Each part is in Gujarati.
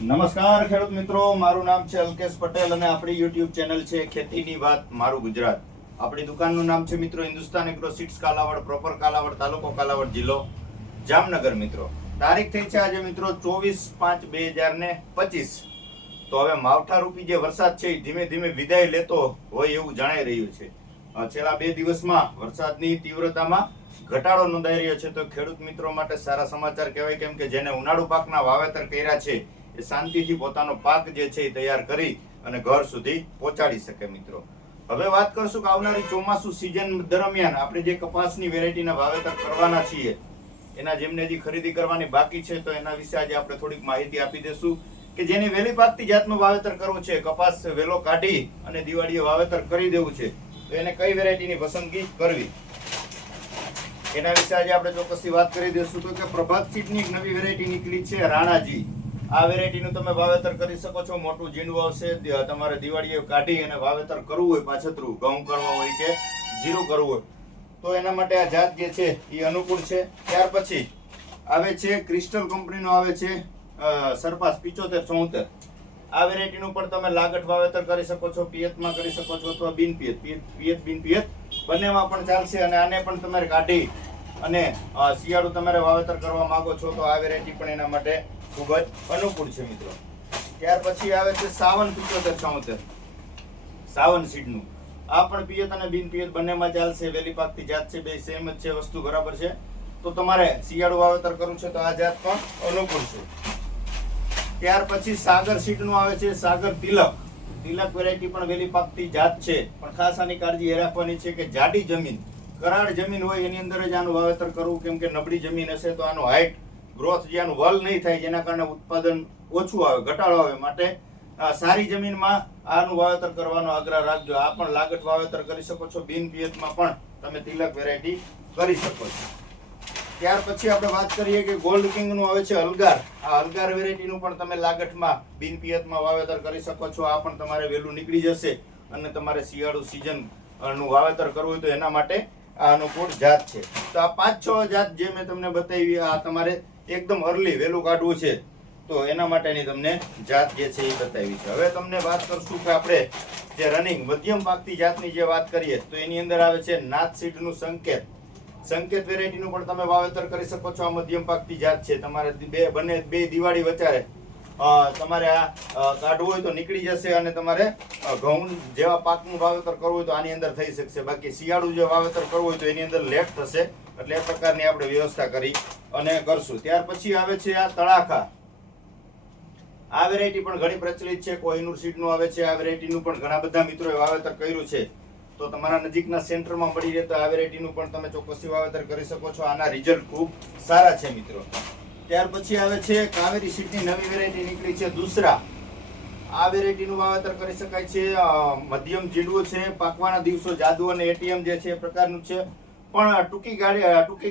નમસ્કાર ખેડૂત મિત્રો, મારું નામ છે અલ્કેશ પટેલ અને આપણી YouTube ચેનલ છે ખેતીની વાત મારું ગુજરાત. આપણી દુકાનનું નામ છે મિત્રો Hindustan agro seeds Kalavad, proper Kalavad, તાલુકો કાલાવડ, જિલ્લો જામનગર. મિત્રો તારીખ થઈ છે આજે મિત્રો 24/5/2025. તો હવે માવઠા રૂપી જે વરસાદ છે એ ધીમે ધીમે વિદાય લેતો હોય એવું જણાઈ રહ્યું છે. છેલ્લા 2 દિવસમાં વરસાદની તીવ્રતામાં ઘટાડો નોંધાઈ રહ્યો છે. તો ખેડૂત મિત્રો માટે સારા સમાચાર કહેવાય, કેમ કે જેને ઉનાળુ પાકના વાવેતર કર્યા છે એ શાંતિથી પોતાનો પાક જે છે એ તૈયાર કરી અને ઘર સુધી પહોંચાડી શકે. મિત્રો હવે વાત કરશું કે આવનારી ચોમાસુ સિઝન દરમિયાન આપણે જે કપાસની વેરાયટીના વાવેતર કરવાના છીએ એના જેમને હજી ખરીદી કરવાની બાકી છે તો એના વિશે આજે આપણે થોડીક માહિતી આપી દેશું કે જેને વહેલી પાકતી જાતનું વાવેતર કરવું છે, કપાસ વેલો કાઢી અને દિવાળીએ વાવેતર કરી દેવું છે, તો એને કઈ વેરાયટીની પસંદગી કરવી એના વિશે આજે આપણે ચોક્કસથી વાત કરી દઈશું. તો કે પ્રભાત સીડની એક નવી વેરાયટી નીકળી છે રાણાજી. આ વેરાયટીનું તમે વાવેતર કરી શકો છો. મોટું ઝીંડું આવશે, તમારે દિવાળીએ કાઢી અને વાવેતર કરવું હોય, પાછતરું ઘઉં કરવા હોય કે જીરું કરવું હોય તો એના માટે આ જાત જે છે એ અનુકૂળ છે. ત્યાર પછી આવે છે ક્રિસ્ટલ કંપનીનો આવે છે સરપાસ 7574. આ વેરાયટીનું પણ તમે લાગટ વાવેતર કરી શકો છો, પિયતમાં કરી શકો છો અથવા બિન પિયત, બિન પિયત બંનેમાં પણ ચાલશે. અને આને પણ તમારે કાઢી અને શિયાળુ તમારે વાવેતર કરવા માંગો છો તો આ વેરાયટી પણ એના માટે ખૂબ જ અનુકૂળ છે. મિત્રો ત્યાર પછી આવે છે 577574, સાવન સીડનું. આ પણ પિયત અને બિન પિયત બંનેમાં ચાલશે. વેલી પાકતી જાત છે, બે સેમ જ છે, વસ્તુ બરાબર છે. તો તમારે શિયાળુ વાવેતર કરવું છે તો આ જાત પણ અનુકૂળ છે. ત્યાર પછી સાગર સીડનું આવે છે સાગર તિલક. તિલક વેરાયટી પણ વેલી પાકતી જાત છે, પણ ખાસ આની કાળજી એ રાખવાની છે કે જાડી જમીન, કરાળ જમીન હોય એની અંદર જ આનું વાવેતર કરવું, કેમ કે નબળી જમીન હશે તો આનું હાઈટ ગ્રોથ જે આનું વલ નહીં થાય, જેના કારણે ઉત્પાદન ઓછું આવે, ઘટાડો આવે. માટે સારી જમીનમાં આનું વાવેતર કરવાનો આગ્રહ રાખજો. આ પણ લાગટ વાવેતર કરી શકો છો. બિન પિયતમાં પણ તમે તિલક વેરાયટી કરી શકો છો. ત્યાર પછી આપણે વાત કરીએ કે ગોલ્ડ કિંગનું આવે છે અલગાર. આ અલગાર વેરાયટીનું પણ તમે લાગટમાં બિન પિયતમાં વાવેતર કરી શકો છો. આ પણ તમારે વહેલું નીકળી જશે અને તમારે શિયાળુ સિઝન નું વાવેતર કરવું હોય તો એના માટે આ અનુકૂળ જાત છે. તો આ 5-6 જાત જે મેં તમને બતાવી, આ તમારે એકદમ અર્લી વહેલું કાઢવું છે તો એના માટેની તમને જાત જે છે એ બતાવી છે. હવે તમને વાત કરશું કે આપણે જે રનિંગ મધ્યમ પાકતી જાતની જે વાત કરીએ તો એની અંદર આવે છે નાથ સીડનું સંકેત. સંકેત વેરાયટીનું પણ તમે વાવેતર કરી શકો છો. આ મધ્યમ પાકતી જાત છે. તમારે બે દિવાળી વચારે તમારે આ કાઢવું હોય તો નીકળી જશે અને તમારે ઘઉં જેવા પાકનું વાવેતર કરવું હોય તો આની અંદર થઈ શકશે. બાકી શિયાળુ જે વાવેતર કરવું હોય તો એની અંદર લેટ થશે. એટલે એ પ્રકારની આપણે વ્યવસ્થા કરી અને કરશું. ત્યાર પછી આવે છે આ તળાખા. આ વેરાયટી પણ ઘણી પ્રચલિત છે. કોહિનૂર સીડનું આવે છે. આ વેરાયટીનું પણ ઘણા બધા મિત્રોએ વાવેતર કર્યું છે. તો તમારા નજીકના સેન્ટરમાં મળી રહે તો આ વેરાયટીનું પણ તમે ચોક્કસથી વાવેતર કરી શકો છો. આના રિઝલ્ટ ખૂબ સારા છે મિત્રો. ત્યાર પછી આવે છે કાવેરી સીડની નવી વેરાયટી નીકળી છે દુસરા. આ વેરાયટીનું વાવેતર કરી શકાય છે. મધ્યમ ઝીંડવું છે, પાકવાના દિવસો જાદુ અને એટીએમ જે છે એ પ્રકારનું છે. પણ ટૂંકી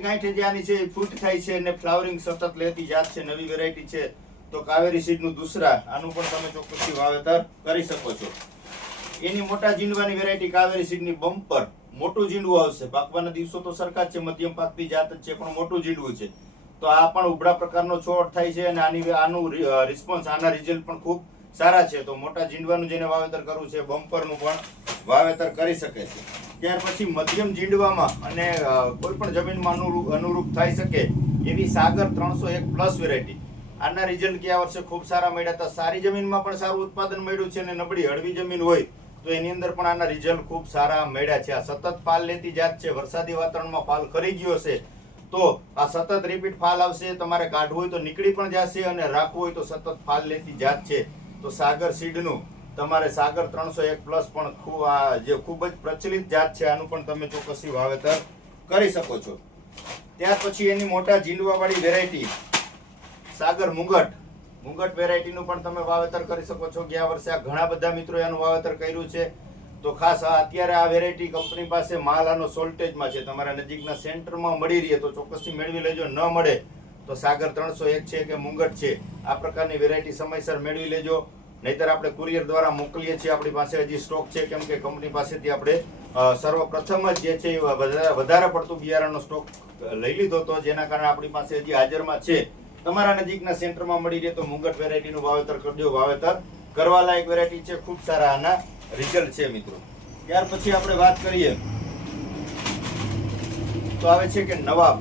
ગાંઠે જે આની છે ફૂટ થાય છે અને ફ્લાવરિંગ સતત લેતી જાત છે. નવી વેરાયટી છે તો કાવેરી સીડનું દુસરા, આનું પણ તમે ચોક્કસથી વાવેતર કરી શકો છો. એની મોટા ઝીંડવાની વેરાયટી કાવેરી સીડની બમ્પર. મોટું ઝીંડવું આવશે, પાકવાના દિવસો તો સરખા જ છે, મધ્યમ પાકતી જાત જ છે, પણ મોટું ઝીંડવું છે. તો આ પણ ઉભરા પ્રકારનો છોડ થાય છે અને આનું રિસ્પોન્સ, આના રિઝલ્ટ પણ ખૂબ સારા છે. તો મોટા ઝીંડવાનું જેને વાવેતર કરવું છે બમ્પરનું પણ વાવેતર કરી શકે છે. ત્યાર પછી મધ્યમ ઝીંડવામાં અને કોઈ પણ જમીનમાં અનુરૂપ થઈ શકે એવી સાગર 301+ વેરાયટી. આના રિઝલ્ટ ગયા વર્ષે ખૂબ સારા મળ્યા હતા. સારી જમીનમાં પણ સારું ઉત્પાદન મળ્યું છે અને નબળી હળવી જમીન હોય તો એની અંદર પણ આના રિઝલ્ટ ખૂબ સારા મળ્યા છે. આ સતત ફાલ લેતી જાત છે. વરસાદી વાતાવરણમાં ફાલ ખરી ગયો છે તો આ સતત રિપીટ ફાલ આવશે. તમારે કાઢવું હોય તો નીકળી પણ જશે અને રાખવું હોય તો સતત ફાલ લેતી જાત છે. તો સાગર સીડનું તમારે સાગર 301+ પણ ખૂબ જ પ્રચલિત જાત છે. આનું પણ તમે ચોક્કસથી વાવેતર કરી શકો છો. ત્યાર પછી એની મોટા ઝીંડવા વાળી વેરાયટી સાગર મુંગટ વેરાયટીનું પણ તમે વાવેતર કરી શકો છો. ગયા વર્ષે આ ઘણા બધા મિત્રોએ આનું વાવેતર કર્યું છે. તો ખાસ અત્યારે આ વેરાયટી કંપની પાસે માલ આનો શોર્ટેજમાં છે. તમારા નજીકના સેન્ટરમાં મળી રહે તો ચોક્કસથી મેળવી લેજો. ન મળે તો સાગર 301 છે કે મુંગટ છે, આ પ્રકારની વેરાયટી સમયસર મેળવી લેજો. નહીતર આપણે કુરિયર દ્વારા મોકલીએ છીએ. આપણી પાસે હજી સ્ટોક છે, કેમ કે કંપની પાસેથી આપણે સર્વપ્રથમ જ જે છે વધારે પડતું બિયારણનો સ્ટોક લઈ લીધો હતો, જેના કારણે આપણી પાસે હજી હાજરમાં છે. તમારા નજીકના સેન્ટરમાં મળી રહે તો મુંગટ વેરાયટીનું વાવેતર કરજો. વાવેતર કરવા લાયક વેરાયટી છે, ખૂબ સારા આના રિઝલ્ટ છે મિત્રો. ત્યાર પછી આપણે વાત કરીએ તો આવે છે કે નવાબ,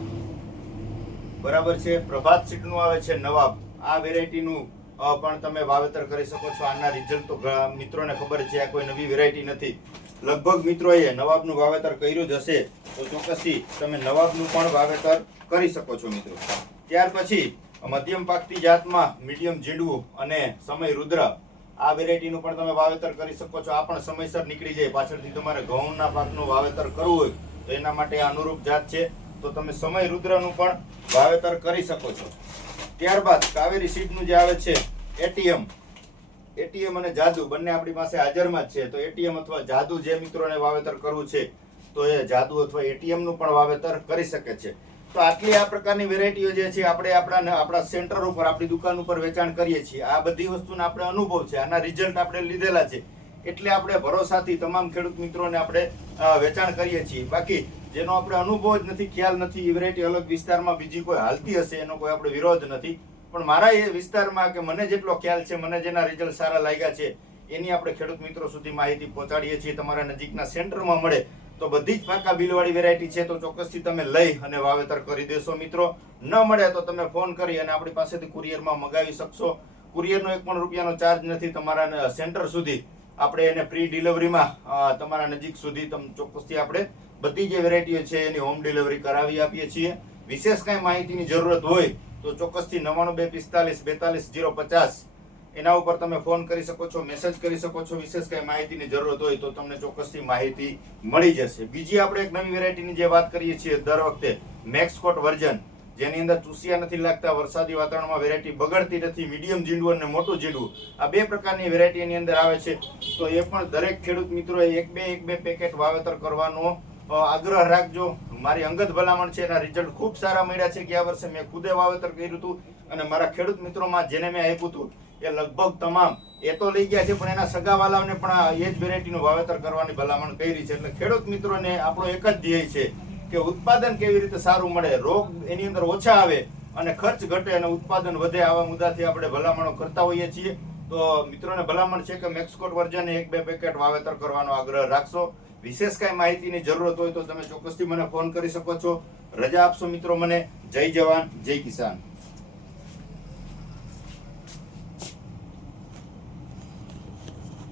બરાબર છે, પ્રભાત સીડનું આવે છે નવાબ. આ વેરાયટીનું પણ તમે વાવેતર કરી શકો છો. આના રિઝલ્ટ તો મિત્રોને ખબર છે, આ કોઈ નવી વેરાયટી નથી. લગભગ મિત્રોએ નવાબનું વાવેતર કર્યું જ હશે, તો ચોક્કસથી તમે નવાબનું પણ વાવેતર કરી શકો છો મિત્રો. ત્યાર પછી મધ્યમ પાકતી જાતમાં મીડિયમ જીંડવું અને સમય રુદ્ર, આ વેરાયટીનું પણ તમે વાવેતર કરી શકો છો. આ પણ સમયસર નીકળી જાય. પાછળથી તમારે ઘઉંના પાકનું વાવેતર કરવું હોય તો એના માટે અનુરૂપ જાત છે, તો તમે સમય રુદ્રનું પણ વાવેતર કરી શકો છો. ત્યારબાદ કાવેરી સીડનું જે આવે છે એટીએમ અને જાદુ બંને આપણી પાસે હાજરમાં જ છે. તો એટીએમ અથવા જાદુ જે મિત્રોને વાવેતર કરવું છે તો એ જાદુ અથવા એટીએમ નું પણ વાવેતર કરી શકે છે. તો આટલી આ પ્રકારની વેરાયટીઓ જે છે આપણે આપણા સેન્ટર ઉપર, આપણી દુકાન ઉપર વેચાણ કરીએ છીએ. આ બધી વસ્તુનો આપણે અનુભવ છે, આના રિઝલ્ટ આપણે લીધેલા છે, એટલે આપણે ભરોસાથી તમામ ખેડૂત મિત્રોને આપણે વેચાણ કરીએ છીએ. બાકી જેનો આપણે અનુભવ જ નથી, ખ્યાલ નથી, એ વેરાયટી અલગ વિસ્તારમાં બીજી કોઈ હાલતી હશે એનો કોઈ આપણે વિરોધ નથી, પણ મારા એ વિસ્તારમાં કે મને જેટલો ખ્યાલ છે, મને જેના રિઝલ્ટ સારા લાગ્યા છે એની આપણે ખેડૂત મિત્રો સુધી માહિતી પહોંચાડીએ છીએ. તમારા નજીકના સેન્ટરમાં મળે તો બધી જ પાકા બિલવાળી વેરાયટી છે, તો ચોક્કસથી તમે લઈ અને વાવેતર કરી દેશો મિત્રો. ન મળે તો તમે ફોન કરી અને આપણી પાસેથી કુરિયરમાં મંગાવી શકશો. કુરિયરનો એક પણ રૂપિયાનો ચાર્જ નથી. તમારા સેન્ટર સુધી આપણે એને ફ્રી ડિલિવરીમાં તમારા નજીક સુધી ચોક્કસથી આપણે બધી જે વેરાયટીઓ છે એની હોમ ડિલિવરી કરાવી આપીએ છીએ. વિશેષ કાંઈ માહિતીની જરૂરત હોય તો ચોક્કસથી 9925454050 એના ઉપર તમે ફોન કરી શકો છો, મેસેજ કરી શકો છો. વિશેષ કાંઈ માહિતીની જરૂરત હોય તો તમને ચોક્કસથી માહિતી મળી જશે. બીજી આપણે એક નવી વેરાયટીની જે વાત કરીએ છીએ દર વખતે, મેક્સકોટ વર્ઝન, જેની અંદર ચૂસિયા નથી લાગતા, વરસાદી વાતાવરણમાં વેરાયટી બગડતી નથી, મીડિયમ જીંડવું અને મોટું જીંડવું, આ બે પ્રકારની વેરાયટી એની અંદર આવે છે. તો એ પણ દરેક ખેડૂત મિત્રોએ એક બે પેકેટ વાવેતર કરવાનો આગ્રહ રાખજો. મારી અંગત ભલામણ છે, એના રિઝલ્ટ ખૂબ સારા મળ્યા છે. ગયા વર્ષે મેં ખુદે વાવેતર કર્યું હતું અને મારા ખેડૂત મિત્રોમાં જેને મેં આપ્યું હતું એ લગભગ તમામ એ તો લઈ ગયા છે, પણ એના સગાવાલાઓને પણ એ જ વેરાયટીનું વાવેતર કરવાની ભલામણ કરી છે. એટલે ખેડૂત મિત્રોને આપણો એક જ ધ્યેય છે કે ઉત્પાદન કેવી રીતે સારું મળે, રોગ એની અંદર ઓછા આવે અને ખર્ચ ઘટે અને ઉત્પાદન વધે, આવા મુદ્દાથી આપણે ભલામણો કરતા હોઈએ છીએ. તો મિત્રોને ભલામણ છે કે મેક્સકોટ વર્ઝન 1-2 પેકેટ વાવેતર કરવાનો આગ્રહ રાખશો. વિશેષ કાંઈ માહિતીની જરૂરત હોય તો તમે ચોક્કસથી મને ફોન કરી શકો છો. રજા આપશો મિત્રો મને. જય જવાન, જય કિસાન.